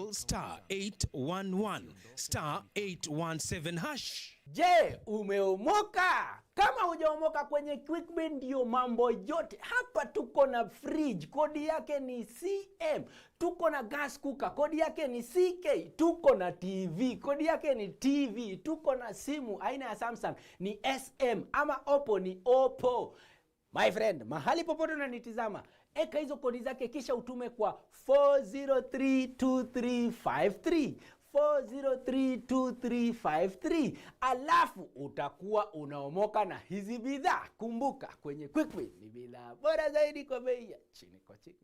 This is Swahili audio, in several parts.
star 811 star 817 hash. Je, umeomoka? Kama hujaomoka kwenye QuickBin ndio mambo yote. Hapa tuko na fridge, kodi yake ni CM. Tuko na gas cooker, kodi yake ni CK. Tuko na TV, kodi yake ni TV. Tuko na simu aina ya Samsung ni SM, ama Oppo ni Oppo. My friend, mahali popote unanitizama, eka hizo kodi zake kisha utume kwa 4032353. 4032353. Alafu utakuwa unaomoka na hizi bidhaa. Kumbuka, kwenye QuickBin ni bidhaa bora zaidi kwa bei ya chini kwa chini.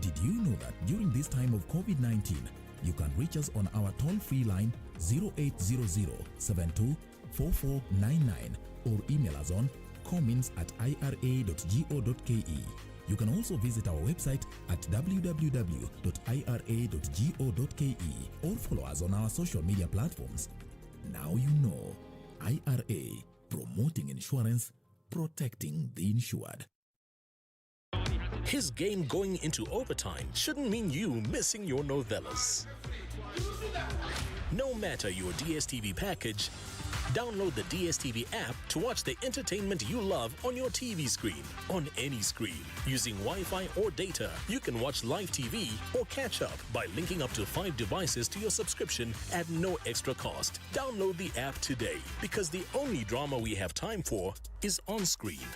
Did you know that during this time of COVID-19, you can reach us on our toll-free line 0800-724499 or email us on comments@ira.go.ke. You can also visit our website at www.ira.go.ke or follow us on our social media platforms. Now you know. IRA, promoting insurance, protecting the insured. His game going into overtime shouldn't mean you missing your novellas. No matter your DSTV package, download the DSTV app to watch the entertainment you love on your TV screen, on any screen. Using Wi-Fi or data, you can watch live TV or catch up by linking up to 5 devices to your subscription at no extra cost. Download the app today, because the only drama we have time for is on screen.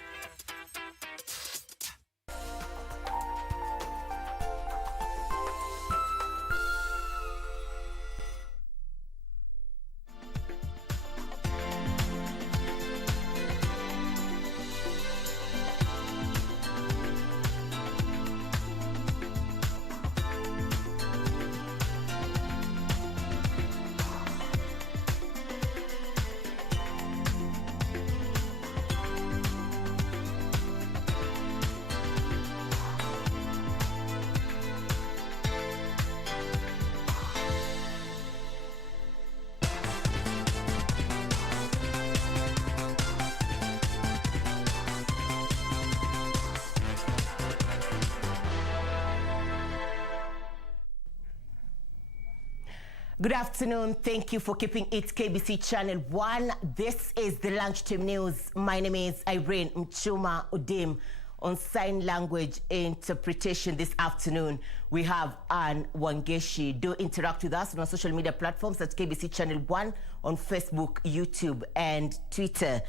Good afternoon. Thank you for keeping it KBC Channel 1. This is the lunchtime news. My name is Irene Muchuma Udim. On sign language interpretation this afternoon, we have Anne Wangeshi. Do interact with us on our social media platforms at KBC Channel 1 on Facebook, YouTube, and Twitter.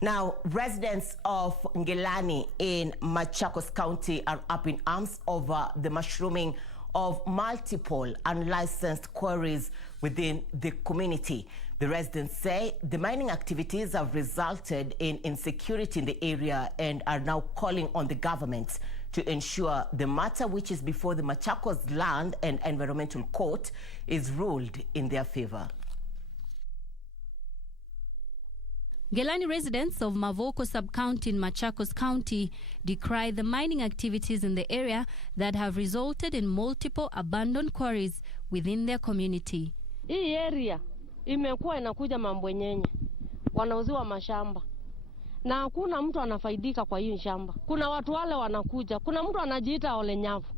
Now, residents of Ngelani in Machakos County are up in arms over the mushrooming of multiple unlicensed quarries within the community. The residents say the mining activities have resulted in insecurity in the area and are now calling on the government to ensure the matter, which is before the Machakos Land and Environmental Court, is ruled in their favor. Ngelani residents of Mavoko sub-county in Machakos County decry the mining activities in the area that have resulted in multiple abandoned quarries within their community. Hii area imekuwa inakuja mambwenyenye, wanauziwa mashamba na hakuna mtu anafaidika kwa hiyo shamba. Kuna watu wale wanakuja, kuna mtu anajiita ole nyavu,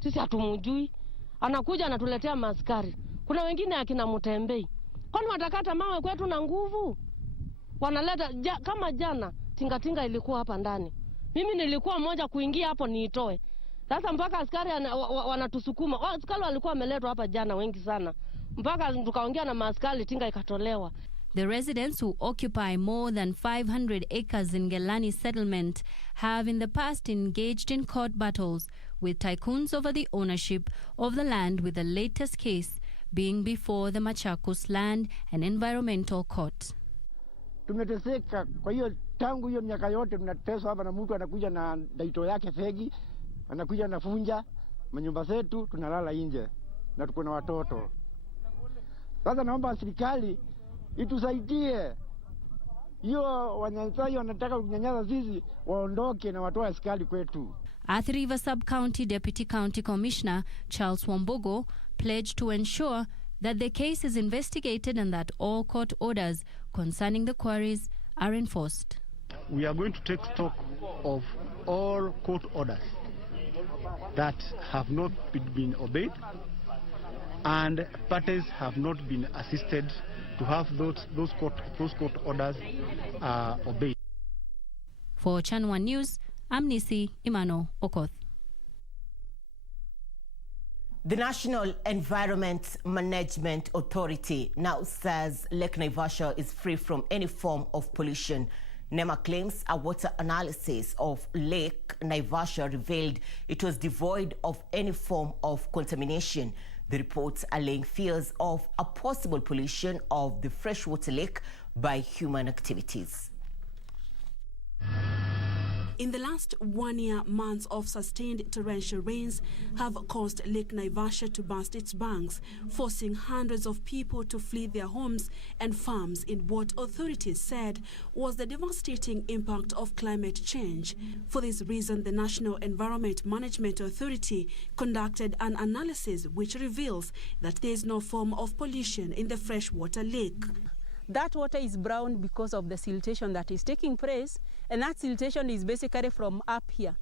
sisi hatumujui, anakuja anatuletea maskari. Kuna wengine akina Mutembei, kwani watakata mawe kwetu na nguvu? Wanaleta kama jana tingatinga ilikuwa hapa ndani. Mimi nilikuwa mmoja kuingia hapo niitoe. Sasa mpaka askari wanatusukuma. Askari walikuwa wameletwa hapa jana wengi sana. Mpaka tukaongea na maaskari tinga ikatolewa. The residents who occupy more than 500 acres in Ngelani settlement have in the past engaged in court battles with tycoons over the ownership of the land, with the latest case being before the Machakos Land and Environmental Court. Tumeteseka, kwa hiyo tangu hiyo miaka yote tunateswa hapa, na mtu anakuja na daito yake fegi, anakuja na funja manyumba zetu, tunalala nje na tuko na watoto. Sasa naomba serikali itusaidie. Hiyo wanyanyasaji wanataka kunyanyasa sisi, waondoke na watoe askari kwetu. Athi River Sub-County Deputy County Commissioner Charles Wambogo pledged to ensure that the case is investigated and that all court orders concerning the quarries are enforced. We are going to take stock of all court orders that have not been obeyed, and parties have not been assisted to have those court orders obeyed. For Channel 1 News, I'm Nisi Imano Okoth. The National Environment Management Authority now says Lake Naivasha is free from any form of pollution. Nema claims a water analysis of Lake Naivasha revealed it was devoid of any form of contamination. The reports are laying fears of a possible pollution of the freshwater lake by human activities. In the last 1 year, months of sustained torrential rains have caused Lake Naivasha to burst its banks, forcing hundreds of people to flee their homes and farms in what authorities said was the devastating impact of climate change. For this reason, the National Environment Management Authority conducted an analysis which reveals that there is no form of pollution in the freshwater lake. That water is brown because of the siltation that is taking place, and that siltation is basically from up here.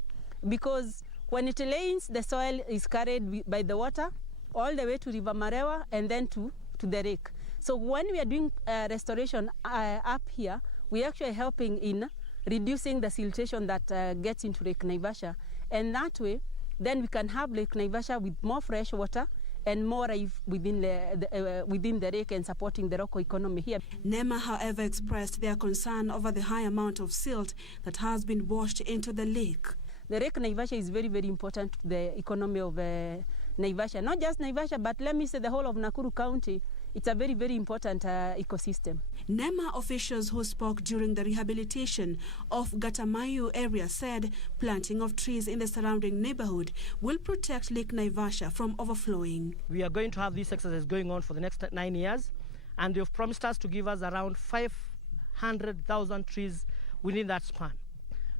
Because when it rains, the soil is carried by the water all the way to River Marewa and then to the lake. So when we are doing restoration up here, we are actually helping in reducing the siltation that gets into Lake Naivasha. And that way, then we can have Lake Naivasha with more fresh water and more within the lake and supporting the local economy here. Nema, however, expressed their concern over the high amount of silt that has been washed into the lake. The Lake Naivasha is very, very important to the economy of Naivasha. Not just Naivasha, but let me say the whole of Nakuru County. It's a very, very important ecosystem. Nema officials who spoke during the rehabilitation of Gatamayu area said planting of trees in the surrounding neighborhood will protect Lake Naivasha from overflowing. We are going to have this exercise going on for the next 9 years, and they've promised us to give us around 500,000 trees within that span.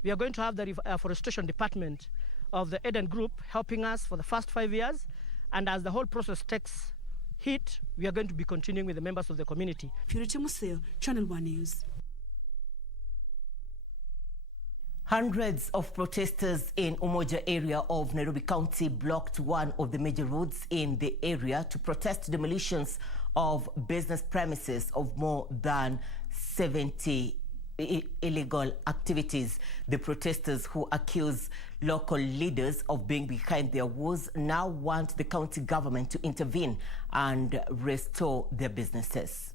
We are going to have the Forestation Department of the Eden Group helping us for the first 5 years, and as the whole process takes hit, we are going to be continuing with the members of the community. Purity Museo, Channel 1 News. Hundreds of protesters in Umoja area of Nairobi County blocked one of the major roads in the area to protest demolitions of business premises of more than 70 illegal activities. The protesters, who accuse local leaders of being behind their woes, now want the county government to intervene and restore their businesses.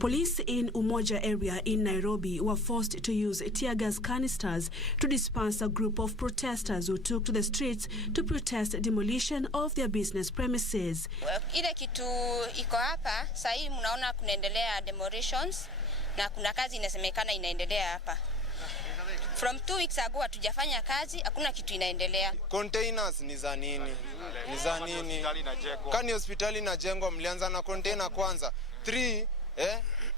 Police in Umoja area in Nairobi were forced to use tear gas canisters to disperse a group of protesters who took to the streets to protest demolition of their business premises. Ile kitu iko hapa sasa hivi mnaona kunaendelea demolitions na kuna kazi inasemekana inaendelea hapa. From 2 weeks ago hatujafanya kazi, hakuna kitu inaendelea. Containers ni za nini? Ni za nini? Kani hospitali inajengwa mlianza na container kwanza. 3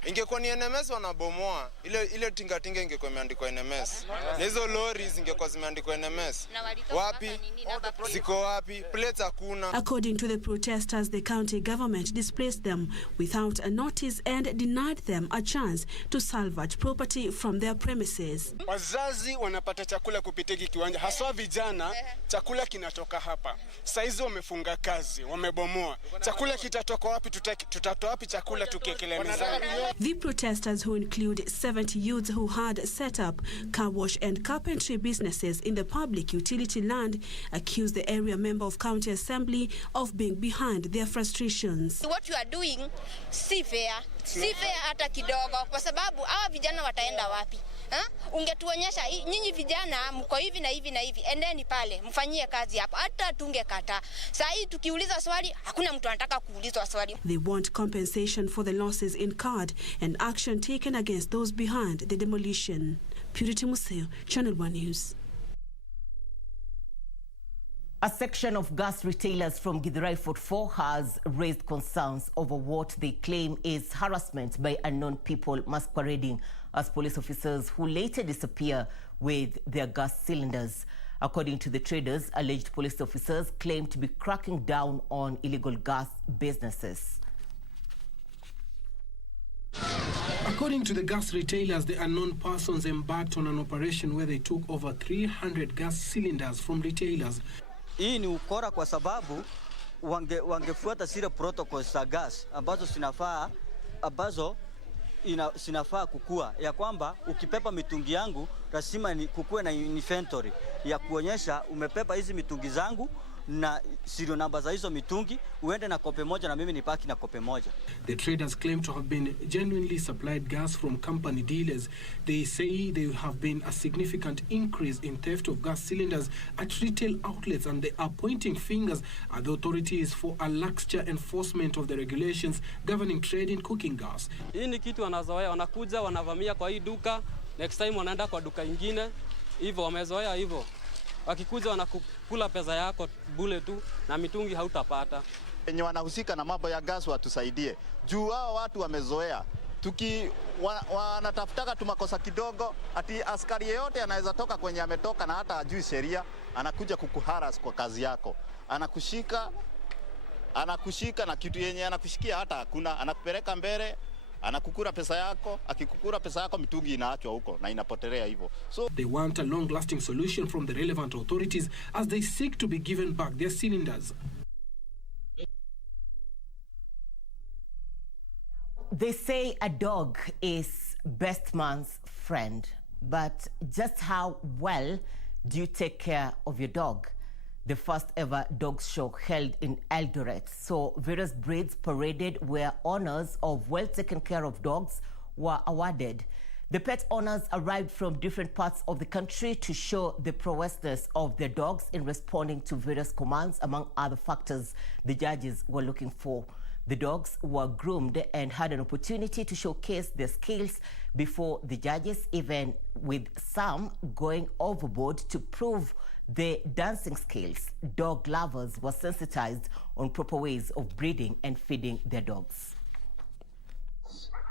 ingekuwa ni NMS wanabomoa, ile tingatinga ingekuwa imeandikwa NMS. Na hizo lori zingekuwa zimeandikwa NMS. Wapi? Ziko wapi? Plates hakuna. According to the protesters, the county government displaced them without a notice and denied them a chance to salvage property from their premises. Wazazi wanapata chakula kupitia kiwanja, haswa vijana, chakula kinatoka hapa. Saizi wamefunga kazi, wamebomoa. Chakula kitatoka wapi? Tutatoa wapi chakula tukiekelea mezani? The protesters, who include 70 youths who had set up car wash and carpentry businesses in the public utility land, accused the area member of county assembly of being behind their frustrations. What you are doing, si fair hata kidogo, kwa sababu hawa vijana wataenda wapi? Ungetuonyesha nyinyi vijana mko hivi na hivi na hivi, endeni pale mfanyie kazi hapo, hata tungekata. Sasa hii tukiuliza swali hakuna mtu anataka kuulizwa swali. They want compensation for the losses incurred and action taken against those behind the demolition. Purity Museo, Channel 1 News. A section of gas retailers from Githurai 44 has raised concerns over what they claim is harassment by unknown people masquerading as police officers who later disappear with their gas cylinders. According to the traders, alleged police officers claim to be cracking down on illegal gas businesses. According to the gas retailers, the unknown persons embarked on an operation where they took over 300 gas cylinders from retailers. Hii ni ukora kwa sababu wangefuata zile protocols za gas ambazo sinafaa kukua ya kwamba ukipepa mitungi yangu lazima kukue na inventory ya kuonyesha umepepa hizi mitungi zangu na serial number za hizo mitungi uende na kope moja na mimi nipaki na kope moja. The traders claim to have been genuinely supplied gas from company dealers. They say there have been a significant increase in theft of gas cylinders at retail outlets, and they are pointing fingers at the authorities for a laxer enforcement of the regulations governing trade in cooking gas. Hii ni kitu wanazoea, wanakuja wanavamia kwa hii duka, next time wanaenda kwa duka ingine, hivyo wamezoea hivyo. Wakikuja wanakula pesa yako bure tu na mitungi hautapata. Wenye wanahusika na mambo ya gas watusaidie. Juu hao watu wamezoea. Wanatafutaka tumakosa kidogo, ati askari yeyote anaweza toka kwenye ametoka na hata ajui sheria, anakuja kukuharas kwa kazi yako. Anakushika na kitu yenye anakushikia hata hakuna, anakupeleka mbele. Anakukura pesa yako, akikukura pesa yako mitungi inaachwa huko na inapotelea hivyo. So they want a long-lasting solution from the relevant authorities as they seek to be given back their cylinders. They say a dog is best man's friend, but just how well do you take care of your dog? The first ever dog show held in Eldoret saw various breeds paraded where honors of well taken care of dogs were awarded. The pet owners arrived from different parts of the country to show the prowessness of their dogs in responding to various commands, among other factors the judges were looking for. The dogs were groomed and had an opportunity to showcase their skills before the judges, even with some going overboard to prove their dancing skills. Dog lovers were sensitized on proper ways of breeding and feeding their dogs.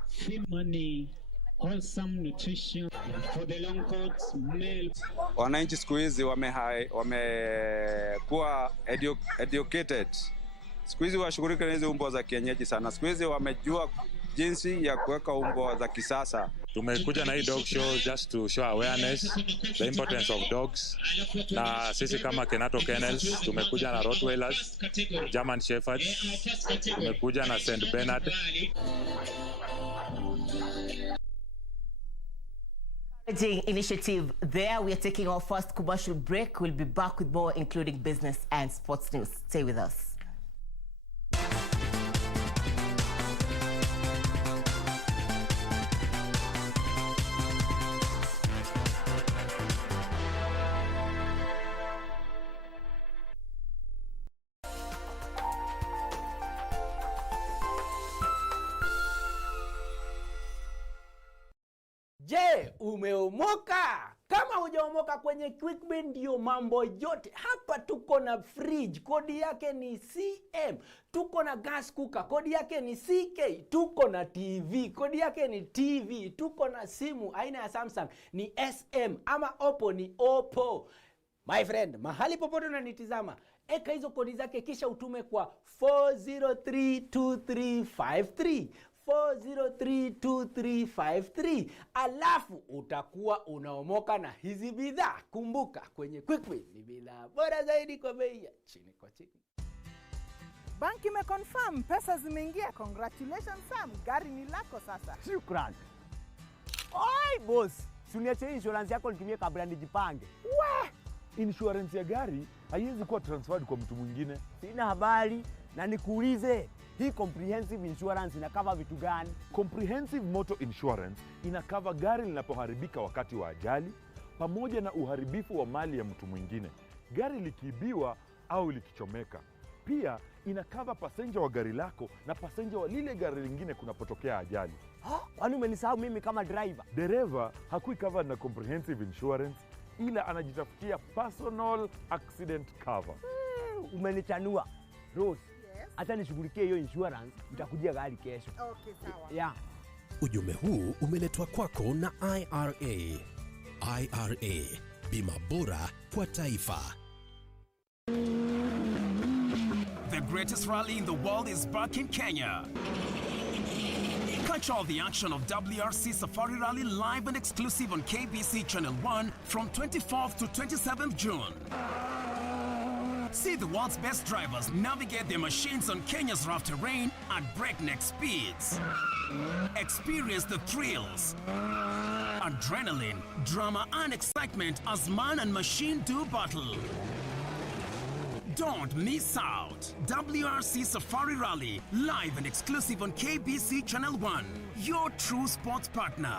Feed money, wholesome nutrition for the long coats, male. Wananchi siku hizi wamekuwa educated. Siku hizi washughulika na hizo umbo za kienyeji sana. Siku hizi wamejua jinsi ya kuweka umbo za kisasa. Tumekuja na hii dog show just to show awareness the importance of dogs. Na sisi kama Kenato Kennels tumekuja na Rottweilers, German Shepherds, tumekuja na St. Bernard. Initiative there. We are taking our first commercial break. We'll be back with more, including business and sports news. Stay with us. Je, umeomoka? Kama hujaomoka kwenye QuickBin ndio mambo yote. Hapa tuko na fridge, kodi yake ni CM. Tuko na gas cooker, kodi yake ni CK. Tuko na TV, kodi yake ni TV. Tuko na simu aina ya Samsung ni SM, ama Oppo ni Oppo. My friend, mahali popote unanitizama, eka hizo kodi zake kisha utume kwa 4032353. 4032353, alafu utakuwa unaomoka na hizi bidhaa. Kumbuka, kwenye QuickBin ni bidhaa bora zaidi kwa bei ya chini kwa chini. Banki imeconfirm pesa zimeingia. Congratulations Sam, gari ni lako sasa. Shukran. Oi boss, suniache insurance yako nitumie kabla nijipange. We, insurance ya gari haiwezi kuwa transferred kwa mtu mwingine. Sina habari, na nikuulize, hii comprehensive insurance inakava vitu gani? Comprehensive motor insurance inakava gari linapoharibika wakati wa ajali, pamoja na uharibifu wa mali ya mtu mwingine, gari likiibiwa au likichomeka. Pia inakava passenger wa gari lako na passenger wa lile gari lingine kunapotokea ajali. Kwani umenisahau mimi kama driver? Dereva hakui covered na comprehensive insurance, ila anajitafutia personal accident cover. Umenichanua. Rose, hata nishughulikie hiyo insurance, nitakujia gari kesho. Okay, sawa. Yeah. Ujumbe huu umeletwa kwako na IRA. IRA, bima bora kwa taifa. The greatest rally in the world is back in Kenya. Catch all the action of WRC Safari Rally live and exclusive on KBC Channel 1 from 24th to 27th June. See the world's best drivers navigate their machines on Kenya's rough terrain at breakneck speeds. Experience the thrills, adrenaline, drama and excitement as man and machine do battle. Don't miss out. WRC Safari Rally, live and exclusive on KBC Channel 1, your true sports partner.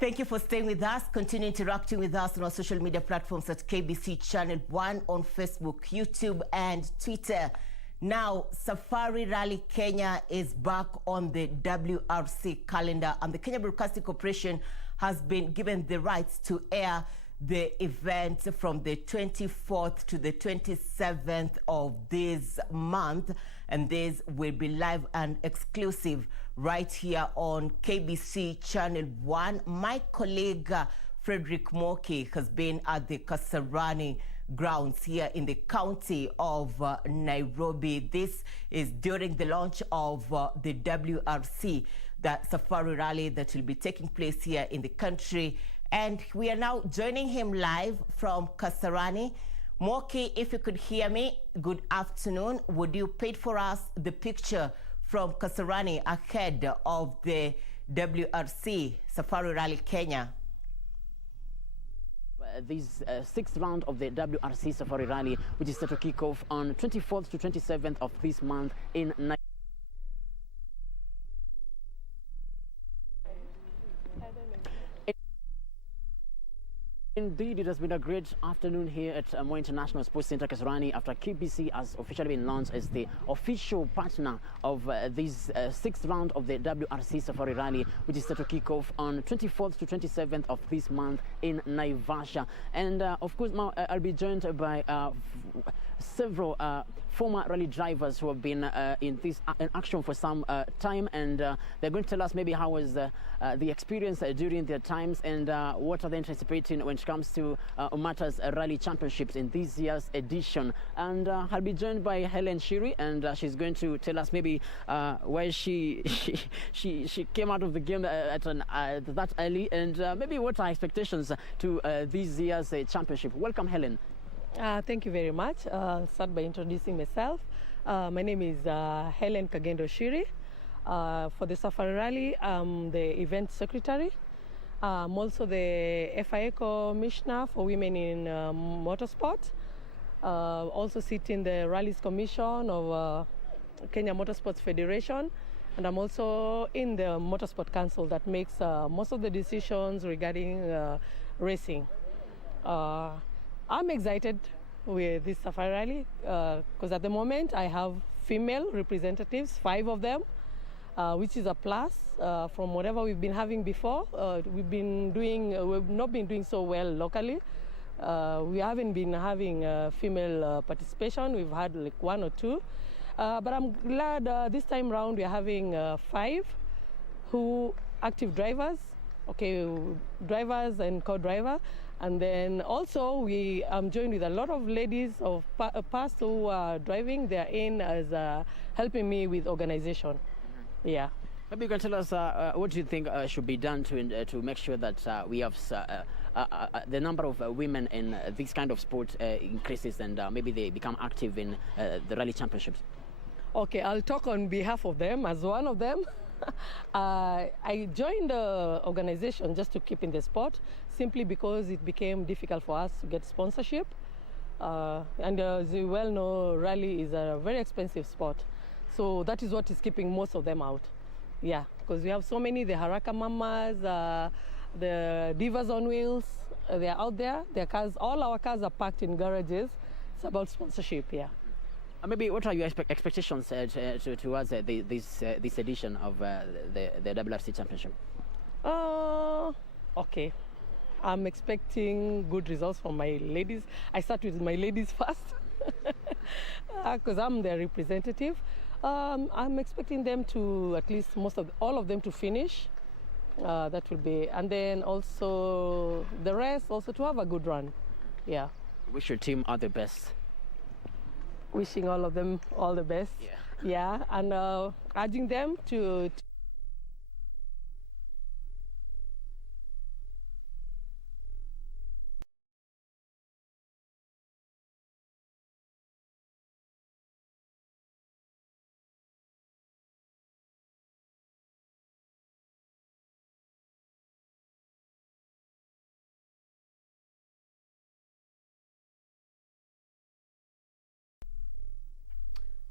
Thank you for staying with us. Continue interacting with us on our social media platforms at KBC Channel 1 on Facebook, YouTube, and Twitter. Now, Safari Rally Kenya is back on the WRC calendar, and the Kenya Broadcasting Corporation has been given the rights to air the event from the 24th to the 27th of this month, and this will be live and exclusive right here on KBC Channel 1. My colleague Frederick Moki has been at the Kasarani grounds here in the county of Nairobi. This is during the launch of the WRC, the Safari Rally that will be taking place here in the country. And we are now joining him live from Kasarani. Moki, if you could hear me, good afternoon. Would you paint for us the picture from Kasarani ahead of the WRC Safari Rally Kenya? This sixth round of the WRC Safari Rally, which is set to kick off on 24th to 27th of this month in Nairobi. Indeed, it has been a great afternoon here at Moi International Sports Center Kasarani after KBC has officially been launched as the official partner of this sixth round of the WRC Safari Rally, which is set to kick off on 24th to 27th of this month in Naivasha. And of course, now I'll be joined by several former rally drivers who have been in action for some time, and they're going to tell us maybe how was the experience during their times, and what are they anticipating when it comes to Umata's Rally Championships in this year's edition. And I'll be joined by Helen Shiri, and she's going to tell us maybe why she came out of the game at that early, and maybe what are expectations to this year's championship. Welcome, Helen. Thank you very much. I'll start by introducing myself. My name is Helen Kagendo Shiri. For the Safari Rally, I'm the event secretary. I'm also the FIA commissioner for women in motorsport. Also sit in the Rallies Commission of Kenya Motorsports Federation. And I'm also in the Motorsport Council that makes most of the decisions regarding racing. I'm excited with this Safari Rally because at the moment I have female representatives, 5 of them, which is a plus from whatever we've been having before. We've not been doing so well locally. We haven't been having female participation. We've had like 1 or 2. But I'm glad this time round we're having 5 active drivers, drivers and co-driver. And then also I'm joined with a lot of ladies of past who are driving. They're in as helping me with organization. Yeah. Maybe you can tell us what do you think should be done to make sure that we have the number of women in this kind of sport increases, and maybe they become active in the rally championships? Okay, I'll talk on behalf of them as one of them. I joined the organization just to keep in the sport, simply because it became difficult for us to get sponsorship. And as you well know, rally is a very expensive sport. So that is what is keeping most of them out. Yeah, because we have so many, the Haraka Mamas, the Divas on Wheels, they're out there. Their cars, all our cars are parked in garages. It's about sponsorship, yeah. Maybe what are your expectations towards this edition of the WRC Championship? Okay. I'm expecting good results from my ladies. I start with my ladies first because I'm their representative. I'm expecting them to, at least all of them to finish. That will be, and then also the rest also to have a good run. Yeah. Wish your team all the best. Wishing all of them all the best. Yeah, and urging them to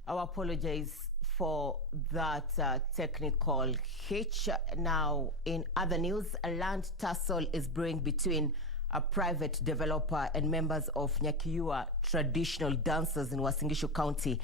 I apologize for that technical hitch. Now, in other news, a land tussle is brewing between a private developer and members of Nyakiua traditional dancers in Uasin Gishu County,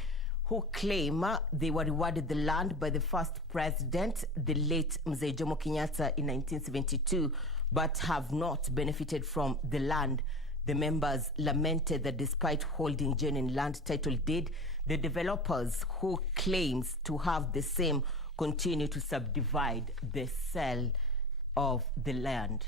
who claim they were rewarded the land by the first president, the late Mzee Jomo Kenyatta, in 1972, but have not benefited from the land. The members lamented that despite holding genuine land title deed, the developers who claims to have the same continue to subdivide the sale of the land.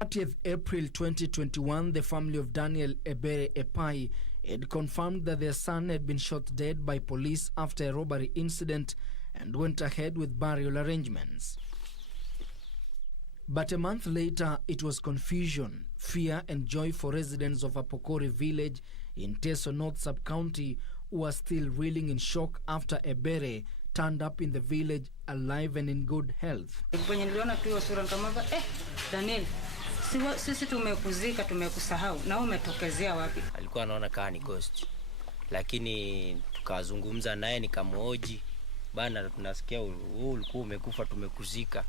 30th April 2021, the family of Daniel Ebere Epai had confirmed that their son had been shot dead by police after a robbery incident and went ahead with burial arrangements. But a month later, it was confusion, fear and joy for residents of Apokori village in Teso North Sub-County who are still reeling in shock after Ebere turned up in the village alive and in good health. Daniel, sisi tumekuzika, tumekusahau, na umetokezea wapi? Alikuwa anaona kaa ni ghost. Lakini tukazungumza naye nikamhoji, bana tunasikia ulikuwa umekufa, tumekuzika.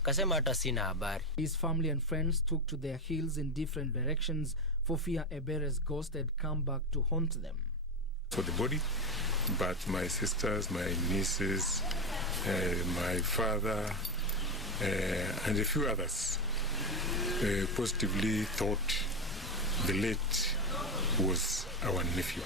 Akasema hata sina habari. His family and friends took to their heels in different directions for fear Ebere's ghost had come back to haunt them. For the body, but my sisters, my nieces, my father, and a few others positively thought the late was our nephew.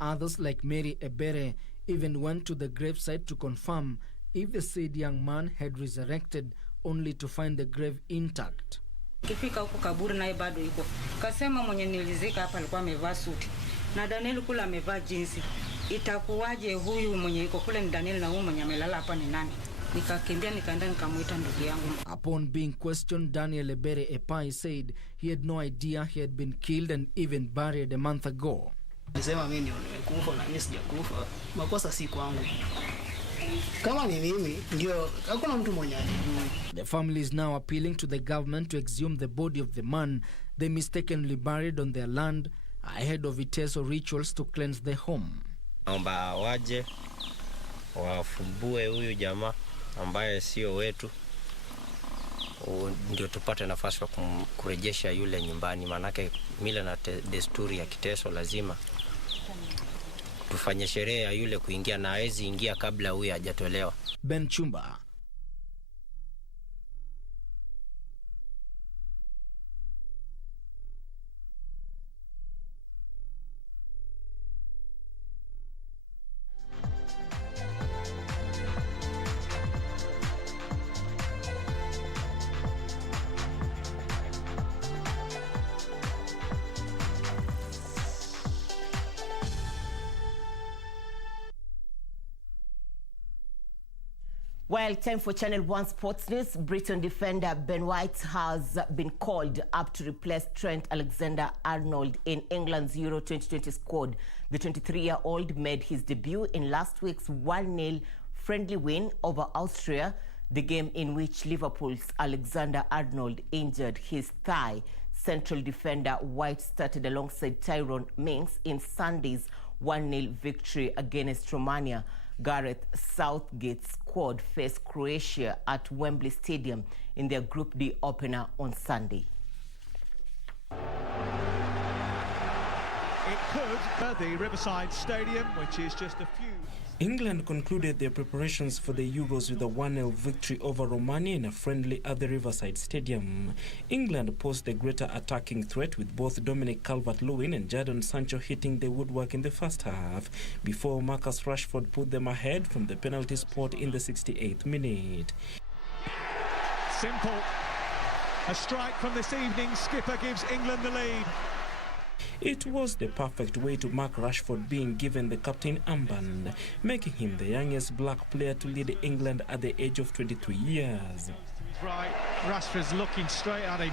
Others, like Mary Ebere, even went to the gravesite to confirm if the said young man had resurrected, only to find the grave intact. Kifika huko kaburi naye bado iko. Kasema mwenye nilizika hapa alikuwa amevaa suti. Na Daniel kula amevaa jinsi. Itakuwaje huyu mwenye iko kule ni Daniel na huyu mwenye amelala hapa ni nani? Nikakimbia nikaenda nikamuita ndugu yangu. Upon being questioned, Daniel Ebere Epai said he had no idea he had been killed and even buried a month ago. Nisema mimi nimekufa na mimi sijakufa. Makosa si kwangu. Kama ni mimi ndio hakuna mtu mwenye ajui. The family is now appealing to the government to exhume the body of the man they mistakenly buried on their land ahead of Iteso rituals to cleanse the home. Naomba waje wafumbue huyu jamaa ambaye sio wetu, ndio tupate nafasi ya kurejesha yule nyumbani, manake mila na desturi ya Kiteso lazima tufanye sherehe ya yule kuingia, na hawezi ingia kabla huyu hajatolewa. Ben Chumba. Well, time for Channel 1 Sports News. Britain defender Ben White has been called up to replace Trent Alexander-Arnold in England's Euro 2020 squad. The 23-year-old made his debut in last week's 1-0 friendly win over Austria, the game in which Liverpool's Alexander-Arnold injured his thigh. Central defender White started alongside Tyrone Mings in Sunday's 1-0 victory against Romania. Gareth Southgate's squad faced Croatia at Wembley Stadium in their Group D opener on Sunday. it could. The Riverside Stadium, which is just a few. England concluded their preparations for the Euros with a 1-0 victory over Romania in a friendly at the Riverside Stadium. England posed the greater attacking threat with both Dominic Calvert-Lewin and Jadon Sancho hitting the woodwork in the first half before Marcus Rashford put them ahead from the penalty spot in the 68th minute. Simple. A strike from this evening. Skipper gives England the lead. It was the perfect way to mark Rashford being given the captain armband, making him the youngest black player to lead England at the age of 23 years. Right, Rashford's looking straight at him.